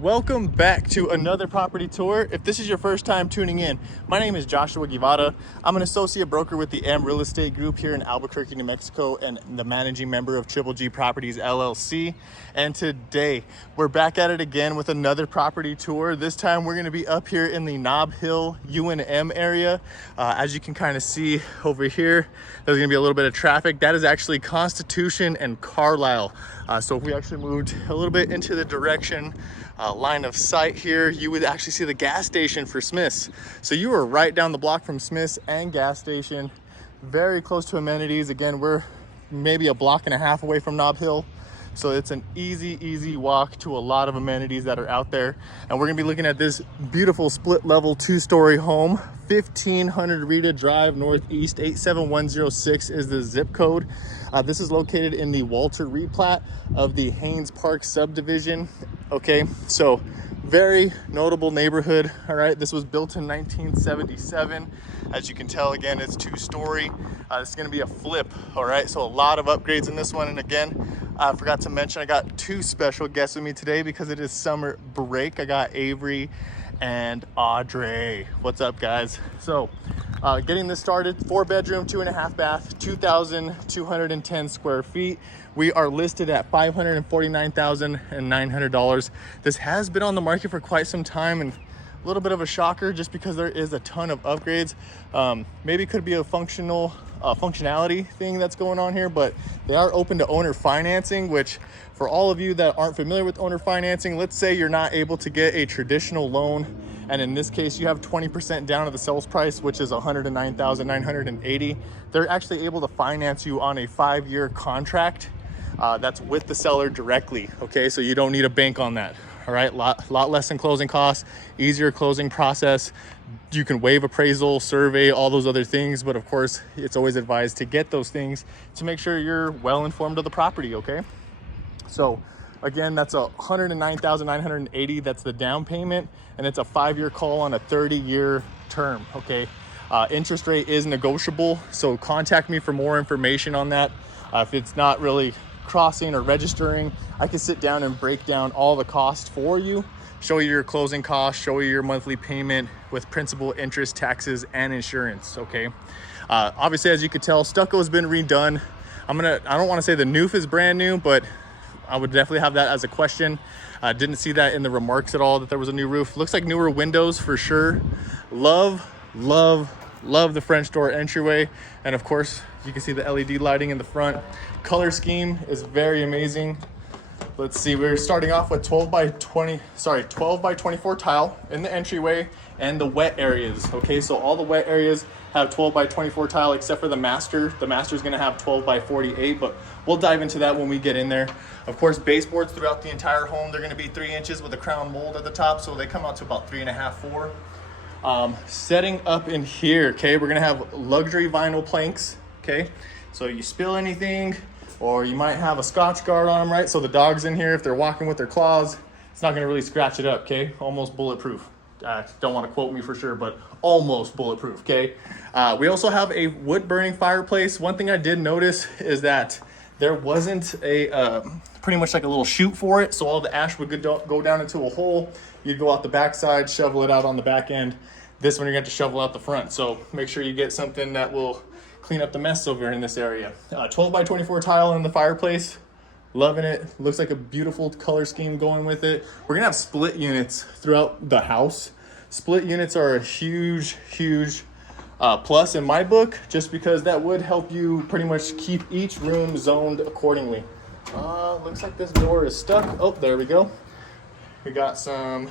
Welcome back to another property tour. If this is your first time tuning in, my name is Joshua Guevara. I'm an associate broker with the AM Real Estate Group here in Albuquerque, New Mexico, and the managing member of Triple G Properties LLC. And today we're back at it again with another property tour. This time we're going to be up here in the Nob Hill UNM area. As you can kind of see over here, there's going to be a little bit of traffic. That is actually Constitution and Carlisle. So if we actually moved a little bit into the direction line of sight here, you would actually see the gas station for Smith's. So you are right down the block from Smith's and gas station, very close to amenities. Again, we're maybe a block and a half away from Nob Hill. So it's an easy walk to a lot of amenities that are out there. And we're gonna be looking at this beautiful split level 2-story home. 1500 Rita Drive Northeast, 87106 is the zip code. This is located in the Walter replat of the Haynes Park subdivision. Okay, so very notable neighborhood. All right, this was built in 1977. As you can tell, again, it's 2-story. It's gonna be a flip. All right, so a lot of upgrades in this one. And again, I forgot to mention, I got 2 special guests with me today because it is summer break. I got Avery and Audrey. What's up, guys? So getting this started, 4-bedroom, 2.5 bath, 2,210 square feet. We are listed at $549,900. This has been on the market for quite some time, and a little bit of a shocker just because there is a ton of upgrades. Maybe it could be a functionality thing that's going on here, but they are open to owner financing, which for all of you that aren't familiar with owner financing, let's say you're not able to get a traditional loan, and in this case you have 20% down of the sales price, which is $109,980. They're actually able to finance you on a 5-year contract that's with the seller directly. Okay, so you don't need a bank on that. All right, lot less in closing costs, easier closing process. You can waive appraisal, survey, all those other things, but of course it's always advised to get those things to make sure you're well informed of the property. Okay, so again, that's $109,980. That's the down payment, and it's a 5-year call on a 30-year term. Okay, interest rate is negotiable, so contact me for more information on that. If it's not really crossing or registering, I can sit down and break down all the costs for you, show you your closing costs, show you your monthly payment with principal, interest, taxes, and insurance. Okay, obviously, as you could tell, stucco has been redone. I don't want to say the roof is brand new, but I would definitely have that as a question. I didn't see that in the remarks at all that there was a new roof. Looks like newer windows for sure. Love the French door entryway, and of course you can see the LED lighting in the front. Color scheme is very amazing. Let's see, we're starting off with 12 by 24 tile in the entryway and the wet areas. Okay, so all the wet areas have 12 by 24 tile except for the master. The master is going to have 12 by 48, but we'll dive into that when we get in there. Of course, baseboards throughout the entire home, they're going to be 3 inches with a crown mold at the top, so they come out to about 3.5, 4. Setting up in here, okay, we're gonna have luxury vinyl planks. Okay, so you spill anything, or you might have a Scotch guard on them, right? So the dogs in here, if they're walking with their claws, it's not gonna really scratch it up. Okay, almost bulletproof. Don't want to quote me for sure, but almost bulletproof. Okay, we also have a wood burning fireplace. One thing I did notice is that there wasn't a pretty much like a little chute for it, so all the ash would go down into a hole. You'd go out the backside, shovel it out on the back end. This one you're going to have to shovel out the front, so make sure you get something that will clean up the mess over in this area. 12 by 24 tile in the fireplace, loving it. Looks like a beautiful color scheme going with it. We're gonna have split units throughout the house. Split units are a huge plus in my book, just because that would help you pretty much keep each room zoned accordingly. Looks like this door is stuck. Oh, there we go. We got some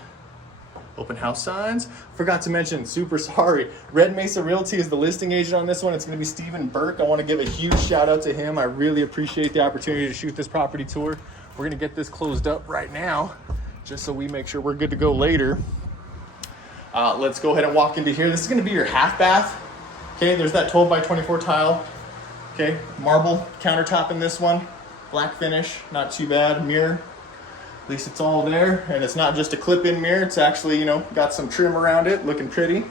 open house signs. Forgot to mention, super sorry, Red Mesa Realty is the listing agent on this one. It's going to be Stephen Burke. I want to give a huge shout out to him. I really appreciate the opportunity to shoot this property tour. We're going to get this closed up right now, just so we make sure we're good to go later. Let's go ahead and walk into here. This is going to be your half bath. Okay, there's that 12 by 24 tile. Okay, marble countertop in this one. Black finish, not too bad. Mirror, at least it's all there, and it's not just a clip-in mirror. It's actually, you know, got some trim around it, looking pretty.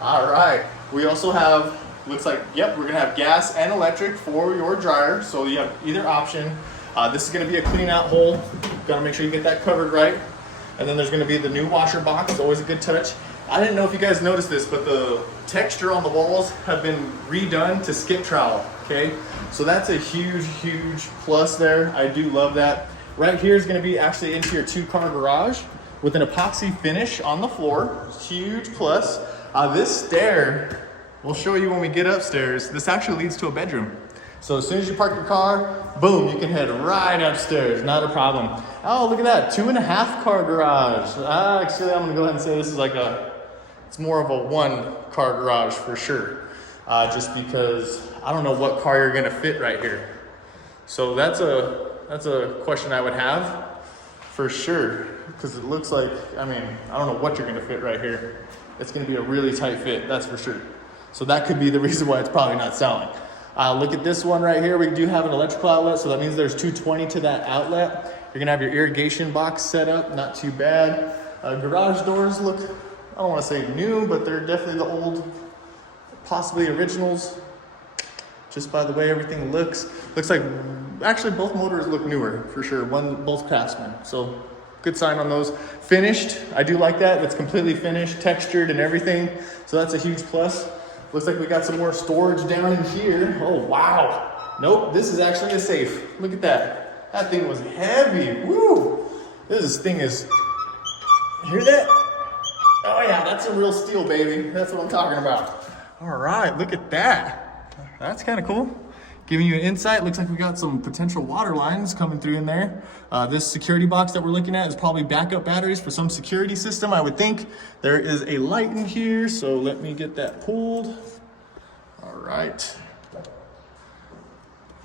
All right, we also have, looks like, yep, we're gonna have gas and electric for your dryer, so you have either option. This is gonna be a clean out hole. Gotta make sure you get that covered right. And then there's gonna be the new washer box, always a good touch. I didn't know if you guys noticed this, but the texture on the walls have been redone to skip trowel, okay? So that's a huge, huge plus there. I do love that. Right here is gonna be actually into your 2-car garage with an epoxy finish on the floor. Huge plus. This stair, we'll show you when we get upstairs. This actually leads to a bedroom. So as soon as you park your car, boom, you can head right upstairs, not a problem. Oh, look at that, 2.5-car garage. Actually, I'm gonna go ahead and say this is like it's more of a 1-car garage for sure. Just because I don't know what car you're gonna fit right here. So that's a question I would have for sure. Because it looks like, I mean, I don't know what you're gonna fit right here. It's gonna be a really tight fit, that's for sure. So that could be the reason why it's probably not selling. Look at this one right here. We do have an electrical outlet, so that means there's 220 to that outlet. You're gonna have your irrigation box set up, not too bad. Garage doors look, I don't wanna say new, but they're definitely the old, possibly originals. Just by the way everything looks. Looks like, actually both motors look newer for sure. Both Craftsman, so good sign on those. Finished, I do like that. It's completely finished, textured and everything. So that's a huge plus. Looks like we got some more storage down in here. Oh, wow. Nope, this is actually a safe. Look at that. That thing was heavy, woo. This thing is, hear that? Oh yeah, that's a real steel, baby. That's what I'm talking about. All right, look at that. That's kind of cool. Giving you an insight, looks like we got some potential water lines coming through in there. This security box that we're looking at is probably backup batteries for some security system, I would think. There is a light in here, so let me get that pulled. All right.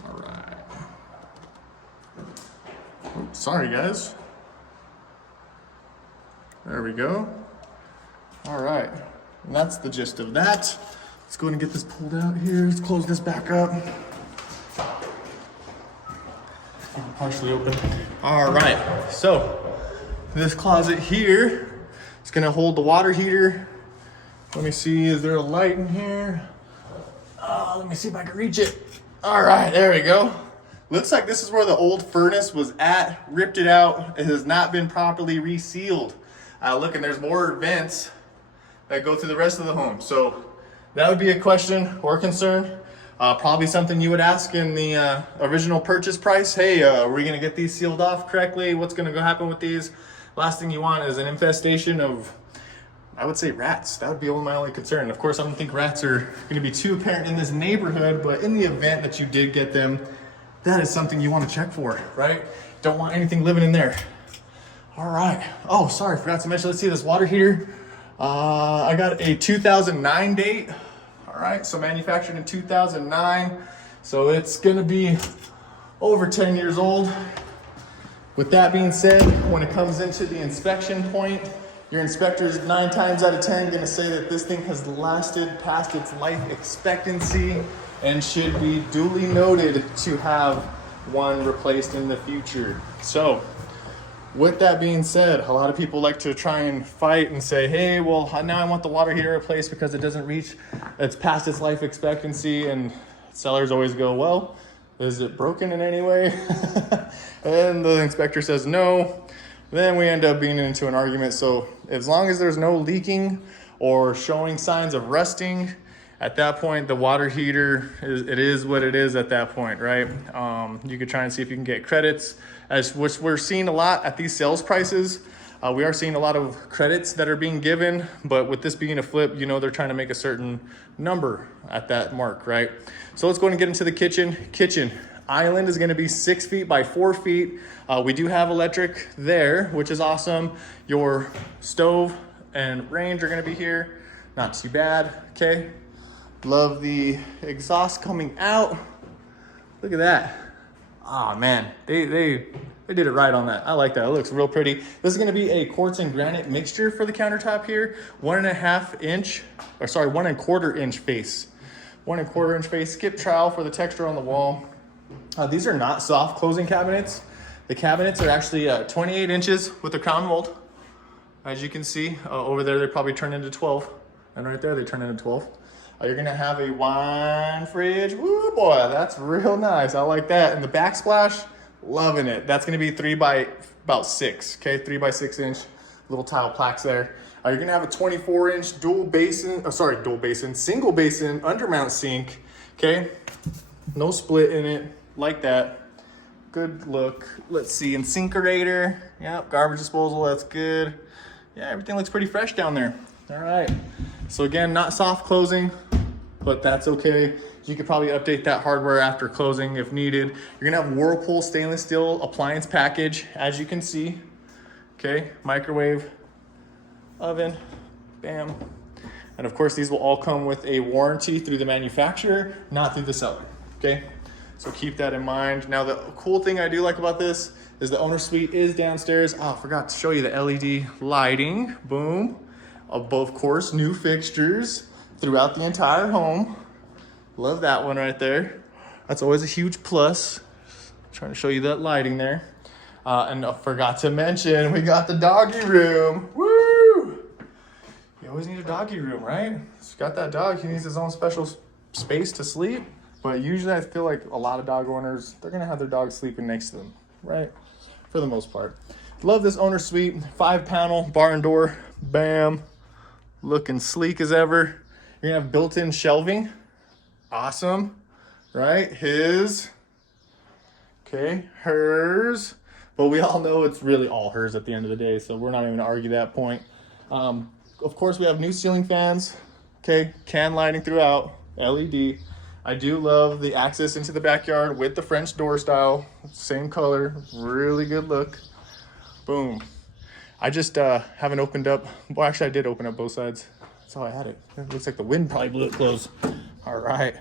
All right. Oh, sorry, guys. There we go. All right, and that's the gist of that. Let's go ahead and get this pulled out here. Let's close this back up. Partially open. All right, so this closet here is gonna hold the water heater. Let me see, is there a light in here? Let me see if I can reach it. All right, there we go. Looks like this is where the old furnace was at. Ripped it out. It has not been properly resealed. Look, and there's more vents that go through the rest of the home. So that would be a question or concern. Probably something you would ask in the original purchase price. Hey, are we gonna get these sealed off correctly? What's gonna go happen with these? Last thing you want is an infestation of, I would say, rats. That would be my only concern. Of course, I don't think rats are gonna be too apparent in this neighborhood, but in the event that you did get them, that is something you wanna check for, right? Don't want anything living in there. All right. Oh, sorry, forgot to mention, let's see this water heater. I got a 2009 date. All right, so manufactured in 2009. So it's gonna be over 10 years old. With that being said, when it comes into the inspection point, your inspector's 9 times out of 10 gonna say that this thing has lasted past its life expectancy and should be duly noted to have one replaced in the future. So, with that being said, a lot of people like to try and fight and say, hey, well, now I want the water heater replaced because it doesn't reach, it's past its life expectancy. And sellers always go, well, is it broken in any way? And the inspector says no. Then we end up being into an argument. So as long as there's no leaking or showing signs of rusting, at that point, the water heater, it is what it is at that point, right? You could try and see if you can get credits, which we're seeing a lot at these sales prices. We are seeing a lot of credits that are being given, but with this being a flip, you know they're trying to make a certain number at that mark, right? So let's go ahead and get into the kitchen. Kitchen island is gonna be 6 feet by 4 feet. We do have electric there, which is awesome. Your stove and range are gonna be here. Not too bad, okay? Love the exhaust coming out. Look at that. Oh man, they did it right on that. I like that, it looks real pretty. This is gonna be a quartz and granite mixture for the countertop here. 1.25 inch, or sorry, 1.25 inch face. 1.25 inch face, skip trowel for the texture on the wall. These are not soft closing cabinets. The cabinets are actually 28 inches with a crown mold. As you can see, over there, they probably turn into 12. And right there, they turn into 12. You're gonna have a wine fridge. Woo boy, that's real nice. I like that. And the backsplash, loving it. That's gonna be 3 by about 6, okay? 3 by 6 inch. little tile plaques there. You're gonna have a 24-inch single basin undermount sink, okay? No split in it, like that. Good look. Let's see, incinerator. Yep, garbage disposal, that's good. Yeah, everything looks pretty fresh down there. All right. So again, not soft closing, but that's okay. You could probably update that hardware after closing if needed. You're gonna have Whirlpool stainless steel appliance package, as you can see. Okay, microwave, oven, bam. And of course, these will all come with a warranty through the manufacturer, not through the seller, okay? So keep that in mind. Now, the cool thing I do like about this is the owner suite is downstairs. Oh, I forgot to show you the LED lighting, boom. Of course, new fixtures throughout the entire home. Love that one right there. That's always a huge plus. Trying to show you that lighting there. And I forgot to mention, we got the doggy room. Woo! You always need a doggy room, right? He's got that dog, he needs his own special space to sleep. But usually I feel like a lot of dog owners, they're gonna have their dog sleeping next to them, right? For the most part. Love this owner suite, 5-panel barn door, bam. Looking sleek as ever. You're gonna have built-in shelving. Awesome, right? His, okay, hers. But we all know it's really all hers at the end of the day, so we're not even gonna argue that point. Of course, we have new ceiling fans, okay, can lighting throughout, LED. I do love the access into the backyard with the French door style, same color, really good look. Boom. I just haven't opened up, well, actually I did open up both sides. That's how I had it. It looks like the wind probably blew it closed. All right,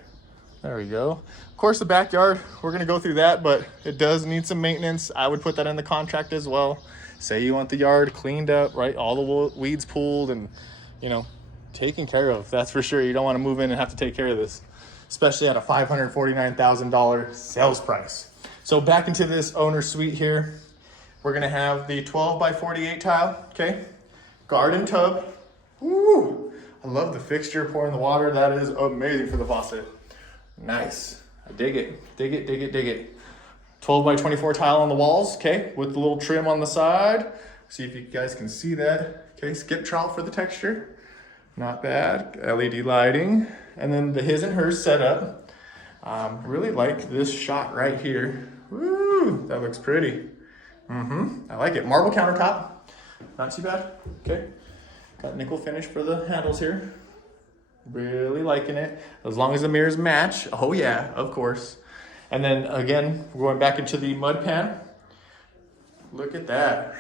there we go. Of course, the backyard, we're gonna go through that, but it does need some maintenance. I would put that in the contract as well. Say you want the yard cleaned up, right? All the weeds pulled and, you know, taken care of. That's for sure. You don't want to move in and have to take care of this, especially at a $549,000 sales price. So back into this owner suite here, we're gonna have the 12x48 tile, okay? Garden tub. Woo! I love the fixture pouring the water. That is amazing for the faucet. Nice. I dig it. Dig it, dig it, dig it. 12x24 tile on the walls, okay, with the little trim on the side. See if you guys can see that. Okay, skip trowel for the texture. Not bad. LED lighting. And then the his and hers setup. Really like this shot right here. Woo, that looks pretty. I like it. Marble countertop. Not too bad. Okay. Got nickel finish for the handles here. Really liking it. As long as the mirrors match. Oh yeah, of course. And then again, we're going back into the mud pan. Look at that.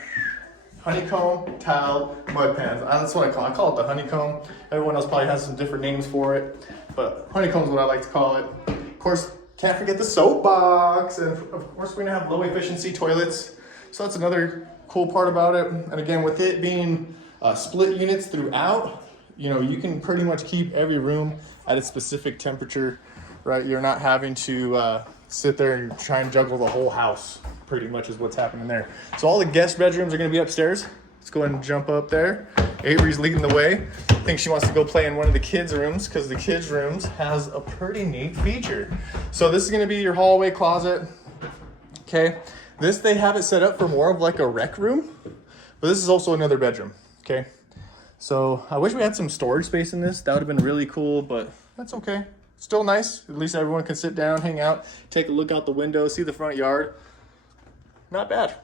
Honeycomb tiled mud pans. That's what I call it the honeycomb. Everyone else probably has some different names for it, but honeycomb is what I like to call it. Of course, can't forget the soap box. And of course, we're gonna have low efficiency toilets. So that's another cool part about it. And again, with it being split units throughout, you know, you can pretty much keep every room at a specific temperature, right? You're not having to sit there and try and juggle the whole house, pretty much is what's happening there. So all the guest bedrooms are gonna be upstairs. Let's go ahead and jump up there. Avery's leading the way. I think she wants to go play in one of the kids' rooms because the kids' rooms has a pretty neat feature. So this is gonna be your hallway closet, okay? This, they have it set up for more of like a rec room, but this is also another bedroom, okay? So I wish we had some storage space in this. That would have been really cool, but that's okay. Still nice. At least everyone can sit down, hang out, take a look out the window, see the front yard. Not bad,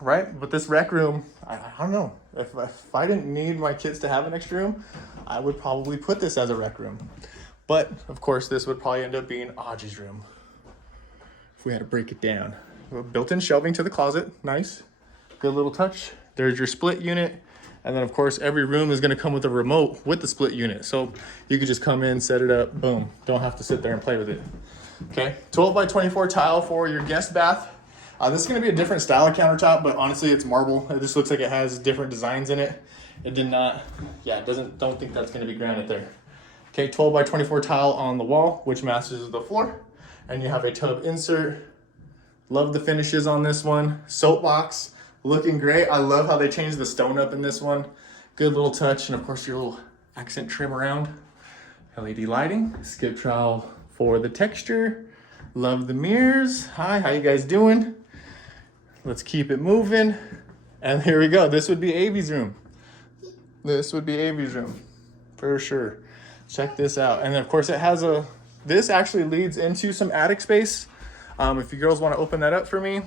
right? But this rec room, I don't know. If I didn't need my kids to have an extra room, I would probably put this as a rec room. But of course, this would probably end up being Audrey's room if we had to break it down. Built-in shelving to the closet, nice. Good little touch. There's your split unit. And then of course, every room is gonna come with a remote with the split unit. So you could just come in, set it up, boom. Don't have to sit there and play with it. Okay, 12x24 tile for your guest bath. This is gonna be a different style of countertop, but honestly, it's marble. It just looks like it has different designs in it. It did not, yeah, don't think that's gonna be granite there. Okay, 12x24 tile on the wall, which matches the floor. And you have a tub insert. Love the finishes on this one. Soapbox. Looking great. I love how they changed the stone up in this one. Good little touch. And of course your little accent trim around. LED lighting. Skip trowel for the texture. Love the mirrors. Hi, how you guys doing? Let's keep it moving. And here we go. This would be Avi's room. This would be Avi's room for sure. Check this out. And then of course it has this actually leads into some attic space. If you girls want to open that up for me.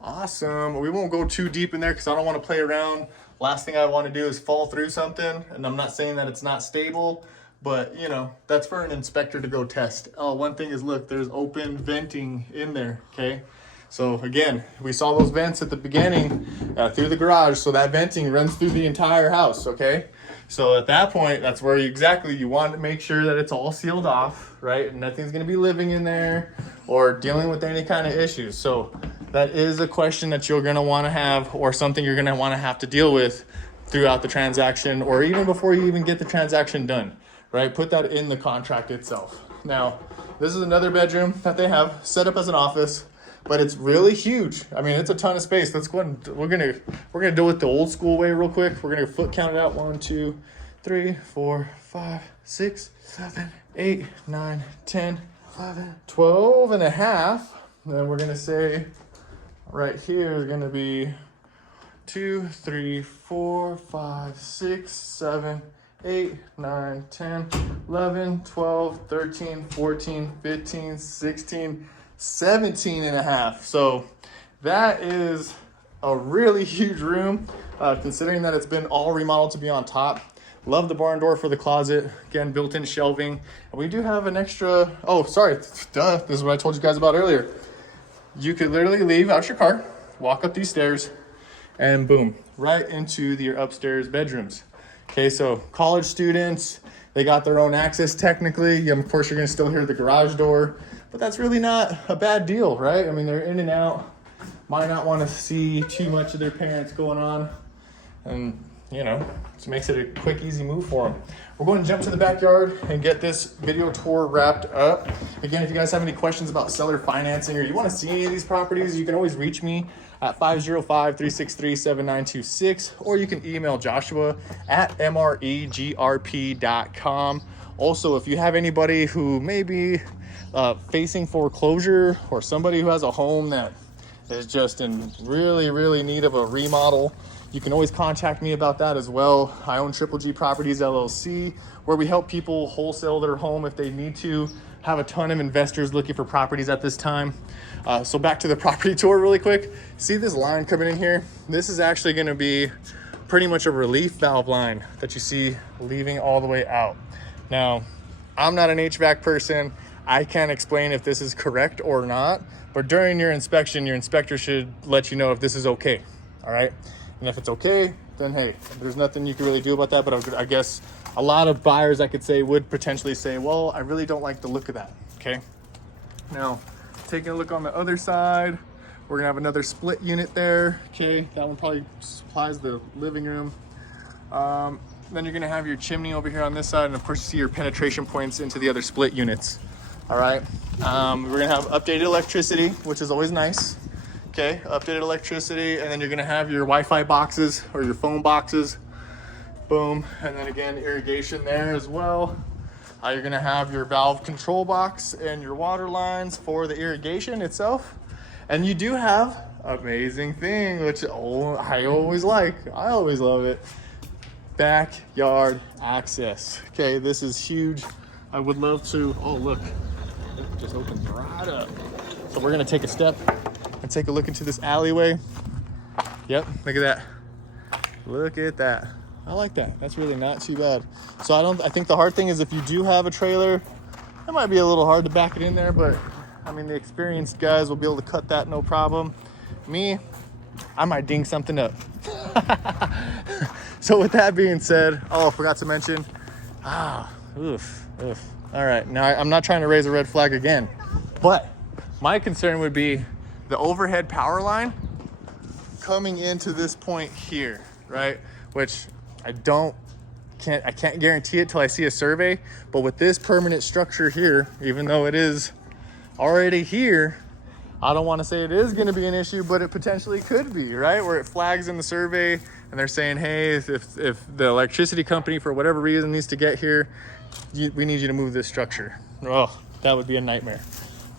Awesome. We won't go too deep in there because I don't want to play around. Last thing I want to do is fall through something. And I'm not saying that it's not stable, but you know, that's for an inspector to go test. Oh, one thing is, look, there's open venting in there, okay? So again, we saw those vents at the beginning through the garage. So that venting runs through the entire house, okay? So at that point, that's where you want to make sure that it's all sealed off, right? And nothing's gonna be living in there or dealing with any kind of issues. So that is a question that you're gonna wanna have, or something you're gonna wanna have to deal with throughout the transaction, or even before you even get the transaction done, right? Put that in the contract itself. Now, this is another bedroom that they have set up as an office, but it's really huge. I mean, it's a ton of space. Let's go ahead and we're gonna do it the old school way real quick. We're gonna foot count it out. 1, 2, 3, 4, 5, 6, 7, 8, 9, 10, 11, 12 and a half. And then we're gonna say right here is gonna be 2, 3, 4, 5, 6, 7, 8, 9, 10, 11, 12, 13, 14, 15, 16, 17 and a half. So that is a really huge room, considering that it's been all remodeled to be on top. Love the barn door for the closet. Again, built-in shelving. And we do have an extra, oh, sorry, duh, this is what I told you guys about earlier. You could literally leave out your car, walk up these stairs, and boom, right into your upstairs bedrooms. Okay, so college students, they got their own access technically. Of course, you're gonna still hear the garage door, but that's really not a bad deal, right? I mean, they're in and out, might not want to see too much of their parents going on, and you know, it makes it a quick, easy move for them. We're going to jump to the backyard and get this video tour wrapped up. Again, if you guys have any questions about seller financing, or you want to see any of these properties, you can always reach me at 505-363-7926, or you can email Joshua at mregrp.com. Also, if you have anybody who may be facing foreclosure, or somebody who has a home that is just in really need of a remodel, you can always contact me about that as well. I own Triple G Properties LLC, where we help people wholesale their home if they need to. Have a ton of investors looking for properties at this time. So back to the property tour really quick. See this line coming in here? This is actually going to be pretty much a relief valve line that you see leaving all the way out. Now, I'm not an HVAC person. I can't explain if this is correct or not, but during your inspection, your inspector should let you know if this is okay, all right? And if it's okay, then hey, there's nothing you can really do about that. But I guess a lot of buyers, I could say, would potentially say, well, I really don't like the look of that, okay? Now, taking a look on the other side, we're gonna have another split unit there, okay? That one probably supplies the living room. Then you're gonna have your chimney over here on this side, and of course you see your penetration points into the other split units, all right? We're gonna have updated electricity, which is always nice. Okay, updated electricity, and then you're gonna have your Wi-Fi boxes or your phone boxes, boom, and then again, irrigation there as well. You're gonna have your valve control box and your water lines for the irrigation itself. And you do have amazing thing, which I always like, I always love it, backyard access. Okay, this is huge. I would love to, oh look, it just opens right up. So we're gonna take a step and take a look into this alleyway. Yep, look at that. Look at that. I like that. That's really not too bad. So I think the hard thing is if you do have a trailer, it might be a little hard to back it in there, but I mean, the experienced guys will be able to cut that no problem. Me, I might ding something up. So with that being said, oh, I forgot to mention, oof. All right, now I'm not trying to raise a red flag again, but my concern would be the overhead power line coming into this point here, right? Which I can't guarantee it till I see a survey, but with this permanent structure here, even though it is already here, I don't want to say it is going to be an issue, but it potentially could be, right? Where it flags in the survey and they're saying, hey, if the electricity company for whatever reason needs to get here, we need you to move this structure. Oh, that would be a nightmare,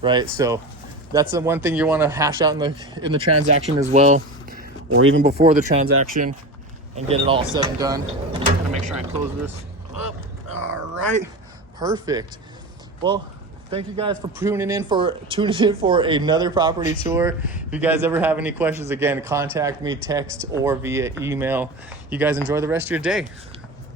right? So that's the one thing you want to hash out in the transaction as well, or even before the transaction, and get it all said and done. Gotta make sure I close this up. All right, perfect. Well, thank you guys for tuning in for another property tour. If you guys ever have any questions, again, contact me, text or via email. You guys enjoy the rest of your day.